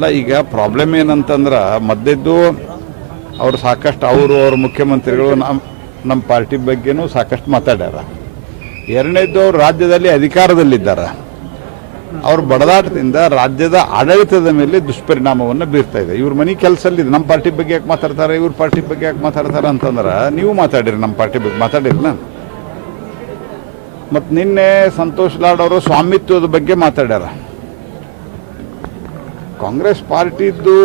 ಅಲ್ಲ, ಈಗ ಪ್ರಾಬ್ಲಮ್ ಏನಂತಂದ್ರೆ ಮಧ್ಯದ್ದು ಅವರು ಸಾಕಷ್ಟು ಅವರು, ಅವ್ರ ಮುಖ್ಯಮಂತ್ರಿಗಳು ನಮ್ಮ ನಮ್ಮ ಪಾರ್ಟಿ ಬಗ್ಗೆನೂ ಸಾಕಷ್ಟು ಮಾತಾಡ್ಯಾರ. ಎರಡನೇದ್ದು ಅವ್ರು ರಾಜ್ಯದಲ್ಲಿ ಅಧಿಕಾರದಲ್ಲಿದ್ದಾರೆ. ಅವ್ರ ಬಡದಾಟದಿಂದ ರಾಜ್ಯದ ಆಡಳಿತದ ಮೇಲೆ ದುಷ್ಪರಿಣಾಮವನ್ನು ಬೀರ್ತಾ ಇದೆ. ಇವ್ರ ಮನೆ ಕೆಲಸಲ್ಲಿ ನಮ್ಮ ಪಾರ್ಟಿ ಬಗ್ಗೆ ಯಾಕೆ ಮಾತಾಡ್ತಾರೆ, ಇವ್ರ ಪಾರ್ಟಿ ಬಗ್ಗೆ ಯಾಕೆ ಮಾತಾಡ್ತಾರೆ ಅಂತಂದ್ರೆ ನೀವು ಮಾತಾಡಿರಿ ನಮ್ಮ ಪಾರ್ಟಿ ಬಗ್ಗೆ ಮಾತಾಡಿರಲ್ಲ ಮತ್ತು ನಿನ್ನೆ ಸಂತೋಷ್ ಲಾಡ್ ಅವರು ಸ್ವಾಮಿತ್ವದ ಬಗ್ಗೆ ಮಾತಾಡ್ಯಾರ. ಕಾಂಗ್ರೆಸ್ ಪಾರ್ಟಿದ್ದು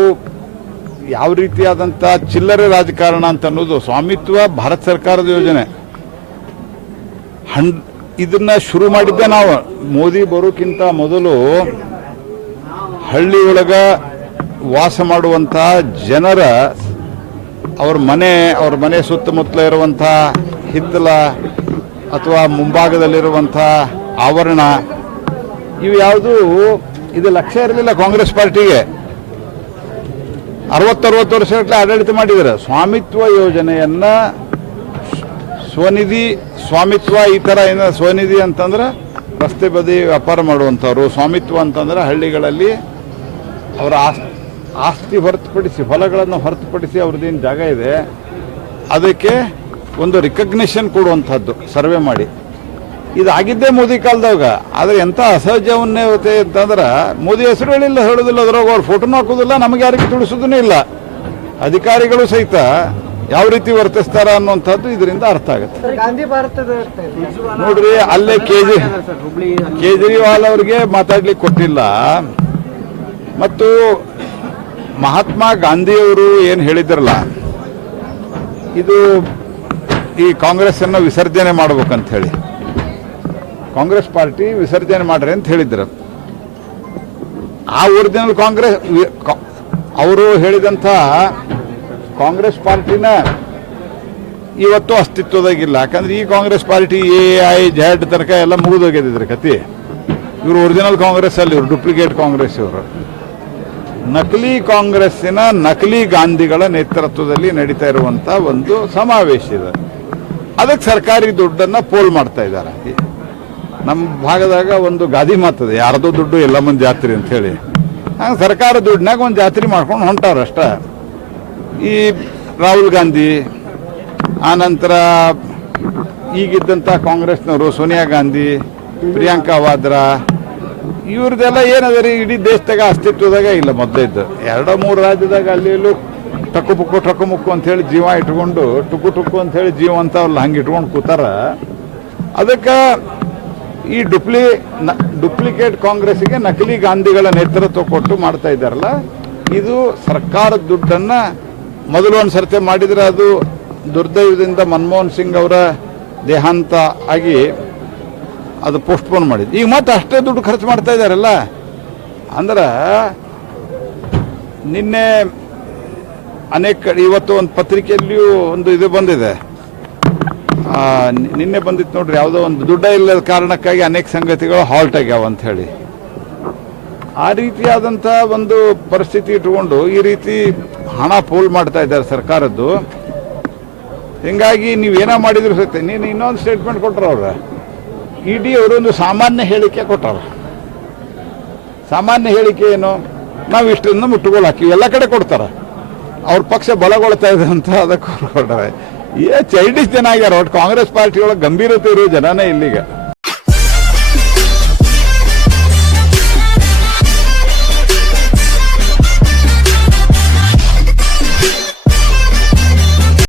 ಯಾವ ರೀತಿಯಾದಂಥ ಚಿಲ್ಲರೆ ರಾಜಕಾರಣ ಅಂತ ಅನ್ನೋದು ಸ್ವಾಮಿತ್ವ ಭಾರತ ಸರ್ಕಾರದ ಯೋಜನೆ. ಹಣ್ ಇದನ್ನ ಶುರು ಮಾಡಿದ್ದೆ ನಾವು. ಮೋದಿ ಬರೋಕ್ಕಿಂತ ಮೊದಲು ಹಳ್ಳಿ ಒಳಗ ವಾಸ ಮಾಡುವಂಥ ಜನರ ಅವ್ರ ಮನೆ ಅವ್ರ ಮನೆ ಸುತ್ತಮುತ್ತಲ ಇರುವಂಥ ಹಿತ್ತಲ ಅಥವಾ ಮುಂಭಾಗದಲ್ಲಿರುವಂಥ ಆವರಣ ಇವು ಯಾವುದು ಇದು ಲಕ್ಷ್ಯ ಇರಲಿಲ್ಲ ಕಾಂಗ್ರೆಸ್ ಪಾರ್ಟಿಗೆ. ಅರವತ್ತರವತ್ತು ವರ್ಷಗಟ್ಟಲೆ ಆಡಳಿತ ಮಾಡಿದ್ದಾರೆ. ಸ್ವಾಮಿತ್ವ ಯೋಜನೆಯನ್ನ ಸ್ವನಿಧಿ, ಸ್ವಾಮಿತ್ವ ಈ ಥರ ಏನ ಸ್ವನಿಧಿ ಅಂತಂದ್ರೆ ರಸ್ತೆ ಬದಿ ವ್ಯಾಪಾರ ಮಾಡುವಂಥವ್ರು. ಸ್ವಾಮಿತ್ವ ಅಂತಂದ್ರೆ ಹಳ್ಳಿಗಳಲ್ಲಿ ಅವರ ಆಸ್, ಆಸ್ತಿ ಹೊರತುಪಡಿಸಿ, ಹೊಲಗಳನ್ನು ಹೊರತುಪಡಿಸಿ ಅವ್ರದ್ದೇನು ಜಾಗ ಇದೆ. ಅದಕ್ಕೆ ಒಂದು ರಿಕಗ್ನಿಷನ್ ಕೊಡುವಂಥದ್ದು, ಸರ್ವೆ ಮಾಡಿ. ಇದಾಗಿದ್ದೇ ಮೋದಿ ಕಾಲದಾಗ ಆದರೆ ಎಂಥ ಅಸಹಜವನ್ನೇವತೆ ಅಂತಂದ್ರೆ ಮೋದಿ ಹೆಸರು ಹೇಳಿಲ್ಲ ಹೇಳೋದಿಲ್ಲ ಅದ್ರಾಗ ಅವ್ರ ಫೋಟೋನು ಹಾಕೋದಿಲ್ಲ ನಮಗೆ ಯಾರಿಗೆ ತಿಳಿಸೋದೂ ಇಲ್ಲ. ಅಧಿಕಾರಿಗಳು ಸಹಿತ ಯಾವ ರೀತಿ ವರ್ತಿಸ್ತಾರ ಅನ್ನುವಂಥದ್ದು ಇದರಿಂದ ಅರ್ಥ ಆಗುತ್ತೆ. ನೋಡ್ರಿ ಅಲ್ಲೇ ಕೆ ಜಿ ಕೇಜ್ರಿವಾಲ್ ಅವ್ರಿಗೆ ಮಾತಾಡ್ಲಿಕ್ಕೆ ಕೊಟ್ಟಿಲ್ಲ. ಮತ್ತು ಮಹಾತ್ಮ ಗಾಂಧಿಯವರು ಏನು ಹೇಳಿದ್ರಲ್ಲ ಇದು ಈ ಕಾಂಗ್ರೆಸ್ ಅನ್ನು ವಿಸರ್ಜನೆ ಮಾಡ್ಬೇಕಂತ ಹೇಳಿ. ಕಾಂಗ್ರೆಸ್ ಪಾರ್ಟಿ ವಿಸರ್ಜನೆ ಮಾಡ್ರಿ ಅಂತ ಹೇಳಿದ್ರು. ಆ ಒರಿಜಿನಲ್ ಕಾಂಗ್ರೆಸ್ ಅವರು ಹೇಳಿದಂಥ ಕಾಂಗ್ರೆಸ್ ಪಾರ್ಟಿನ ಇವತ್ತು ಅಸ್ತಿತ್ವದಾಗಿಲ್ಲ. ಯಾಕಂದ್ರೆ ಈ Congress party A, I Z ತನಕ ಎಲ್ಲ ಮುಗಿದೋಗಿದ್ರ ಕತಿ ಇವರು ಒರಿಜಿನಲ್ ಕಾಂಗ್ರೆಸ್ ಅಲ್ಲಿ ಇವರು ಡೂಪ್ಲಿಕೇಟ್ ಕಾಂಗ್ರೆಸ್ ಇವರು. ನಕಲಿ ಕಾಂಗ್ರೆಸ್ಸಿನ ನಕಲಿ ಗಾಂಧಿಗಳ ನೇತೃತ್ವದಲ್ಲಿ ನಡೀತಾ ಇರುವಂತ ಒಂದು ಸಮಾವೇಶ ಇದೆ. ಅದಕ್ಕೆ ಸರ್ಕಾರಿ ದುಡ್ಡನ್ನ ಪೋಲ್ ಮಾಡ್ತಾ ಇದ್ದಾರೆ. ನಮ್ಮ ಭಾಗದಾಗ ಒಂದು ಗಾದಿ ಮಾತದೆ ಯಾರ್ದೋ ದುಡ್ಡು ಎಲ್ಲ ಮಂದಿ ಜಾತ್ರೆ ಅಂತ ಹೇಳಿ. ಹಂಗೆ ಸರ್ಕಾರ ದುಡ್ಡಿನಾಗ ಒಂದು ಜಾತ್ರೆ ಮಾಡ್ಕೊಂಡು ಹೊಂಟಾರ ಅಷ್ಟೇ. ಈ ರಾಹುಲ್ ಗಾಂಧಿ ಆನಂತರ ಈಗಿದ್ದಂಥ ಕಾಂಗ್ರೆಸ್ನವರು ಸೋನಿಯಾ ಗಾಂಧಿ, ಪ್ರಿಯಾಂಕಾ ವಾದ್ರಾ ಇವ್ರದ್ದೆಲ್ಲ ಏನದ ರೀ, ಇಡೀ ದೇಶದಾಗ ಅಸ್ತಿತ್ವದಾಗ ಇಲ್ಲ ಮೊದಲಿದ್ದು. ಎರಡೋ ಮೂರು ರಾಜ್ಯದಾಗ ಅಲ್ಲಿ ಇಲ್ಲೂ ಟಕ್ಕು ಪುಕ್ಕು, ಟಕ್ಕು ಮುಕ್ಕು ಅಂಥೇಳಿ ಜೀವ ಇಟ್ಕೊಂಡು, ಟುಕ್ಕು ಟುಕ್ಕು ಅಂತ ಹೇಳಿ ಜೀವ ಅಂತ ಅವ್ರಲ್ಲ ಹಂಗೆ ಇಟ್ಕೊಂಡು ಕೂತಾರ. ಅದಕ್ಕೆ ಈ ಡುಪ್ಲಿ ಡುಪ್ಲಿಕೇಟ್ ಕಾಂಗ್ರೆಸ್ಗೆ ನಕಲಿ ಗಾಂಧಿಗಳ ನೇತೃತ್ವ ಕೊಟ್ಟು ಮಾಡ್ತಾ ಇದ್ದಾರಲ್ಲ, ಇದು ಸರ್ಕಾರದ ದುಡ್ಡನ್ನ ಮೊದಲು ಒಂದು ಸರ್ತಿ ಮಾಡಿದ್ರೆ ಅದು ದುರ್ದೈವದಿಂದ ಮನಮೋಹನ್ ಸಿಂಗ್ ಅವರ ದೇಹಾಂತ ಆಗಿ ಅದು ಪೋಸ್ಟ್ಪೋನ್ ಮಾಡಿದ್ದು. ಈಗ ಮತ್ತೆ ಅಷ್ಟೇ ದುಡ್ಡು ಖರ್ಚು ಮಾಡ್ತಾ ಇದ್ದಾರಲ್ಲ, ಅಂದ್ರೆ ನಿನ್ನೆ ಅನೇಕ, ಇವತ್ತು ಒಂದು ಪತ್ರಿಕೆಯಲ್ಲಿಯೂ ಒಂದು ಇದು ಬಂದಿದೆ. ನಿನ್ನೆ ಬಂದಿತ್ತು ನೋಡ್ರಿ, ಯಾವುದೋ ಒಂದು ದುಡ್ಡ ಇಲ್ಲದ ಕಾರಣಕ್ಕಾಗಿ ಅನೇಕ ಸಂಗತಿಗಳು ಹಾಲ್ಟ್ ಆಗ್ಯಾವ ಅಂತ ಹೇಳಿ. ಆ ರೀತಿಯಾದಂಥ ಒಂದು ಪರಿಸ್ಥಿತಿ ಇಟ್ಕೊಂಡು ಈ ರೀತಿ ಹಣ ಪೋಲ್ ಮಾಡ್ತಾ ಇದ್ದಾರೆ ಸರ್ಕಾರದ್ದು. ನೀವು ನೀವೇನೋ ಮಾಡಿದ್ರು ಸತ್ಯ, ನೀನು ಇನ್ನೊಂದು ಸ್ಟೇಟ್ಮೆಂಟ್ ಕೊಟ್ಟರು ಅವ್ರ. ಇ ಡಿ ಅವರೊಂದು ಸಾಮಾನ್ಯ ಹೇಳಿಕೆ ಕೊಟ್ಟರು ಸಾಮಾನ್ಯ ಹೇಳಿಕೆ ಏನು? ನಾವು ಇಷ್ಟರಿಂದ ಮುಟ್ಟುಗೋಲು ಹಾಕಿವಿ, ಎಲ್ಲ ಕಡೆ ಕೊಡ್ತಾರೆ. ಅವ್ರ ಪಕ್ಷ ಬಲಗೊಳ್ತಾ ಇದೆ ಅಂತ ಅದಕ್ಕೆ ಕೊಟ್ಟಾರೆ ಏ ಚೈಲ್ಡಿಶ್ ಜನ ಆಗ್ಯಾರ ಒಟ್ಟು ಕಾಂಗ್ರೆಸ್ ಪಾರ್ಟಿ ಒಳಗೆ ಗಂಭೀರತೆ ಇರೋ ಜನನೇ ಇಲ್ಲಿಗ.